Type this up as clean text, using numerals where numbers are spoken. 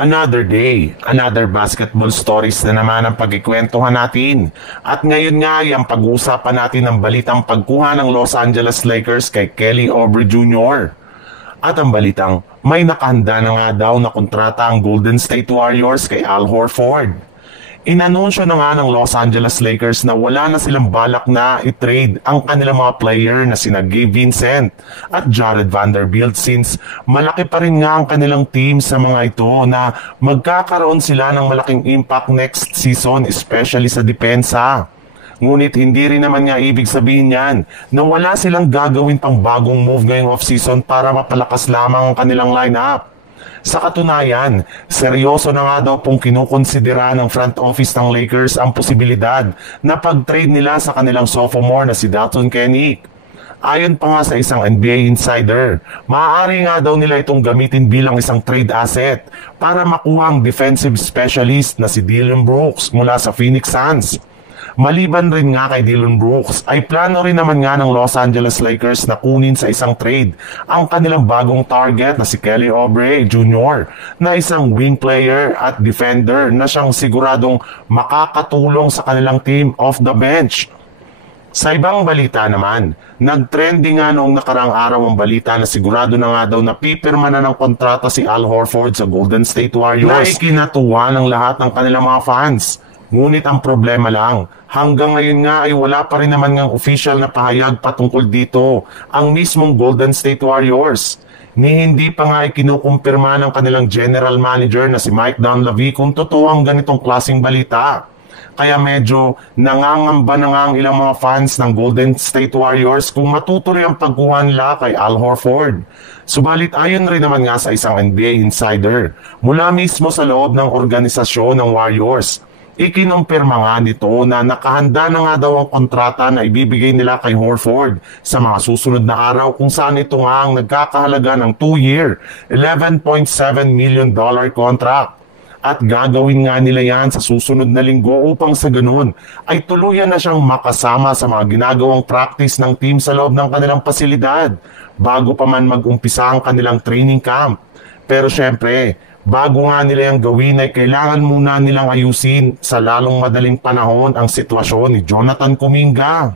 Another day, another basketball stories na naman ang pagkikwentuhan natin. At ngayon nga ay ang pag-uusapan natin ang balitang pagkuha ng Los Angeles Lakers kay Kelly Oubre Jr. At ang balitang may nakahanda na nga daw na kontrata ang Golden State Warriors kay Al Horford. Inanunsyo na nga ng Los Angeles Lakers na wala na silang balak na i-trade ang kanilang mga player na sina Gabe Vincent at Jared Vanderbilt since malaki pa rin nga ang kanilang team sa mga ito na magkakaroon sila ng malaking impact next season, especially sa depensa. Ngunit hindi rin naman nga ibig sabihin yan na wala silang gagawin pang bagong move ngayong off-season para mapalakas lamang ang kanilang lineup. Sa katunayan, seryoso na nga daw pong kinukonsidera ng front office ng Lakers ang posibilidad na pag-trade nila sa kanilang sophomore na si Dalton Kenick. Ayon pa nga sa isang NBA insider, maaari nga daw nila itong gamitin bilang isang trade asset para makuha ang defensive specialist na si Dillon Brooks mula sa Phoenix Suns. Maliban rin nga kay Dillon Brooks, ay plano rin naman nga ng Los Angeles Lakers na kunin sa isang trade ang kanilang bagong target na si Kelly Oubre Jr. na isang wing player at defender na siyang siguradong makakatulong sa kanilang team off the bench. Sa ibang balita naman, nag-trending nga noong nakarang araw ang balita na sigurado na nga daw na pipirma na ng kontrata si Al Horford sa Golden State Warriors na ikinatuwa ng lahat ng kanilang mga fans. Ngunit ang problema lang, hanggang ngayon nga ay wala pa rin naman ng official na pahayag patungkol dito ang mismong Golden State Warriors. Ni hindi pa nga ikinukumpirma ng kanilang general manager na si Mike Dunleavy kung totoo ang ganitong klaseng balita. Kaya medyo nangangamba na nga ang ilang mga fans ng Golden State Warriors kung matutuloy ang pagkuha nila kay Al Horford. Subalit ayon rin naman nga sa isang NBA insider, mula mismo sa loob ng organisasyon ng Warriors, ikinumpirma nga nito na nakahanda na nga daw ang kontrata na ibibigay nila kay Horford sa mga susunod na araw kung saan ito nga ang nagkakahalaga ng 2-year, $11.7 million contract. At gagawin nga nila yan sa susunod na linggo upang sa ganun ay tuluyan na siyang makasama sa mga ginagawang practice ng team sa loob ng kanilang pasilidad bago pa man mag-umpisa ang kanilang training camp. Pero syempre, bago nga nila yung gawin ay kailangan muna nilang ayusin sa lalong madaling panahon ang sitwasyon ni Jonathan Kuminga.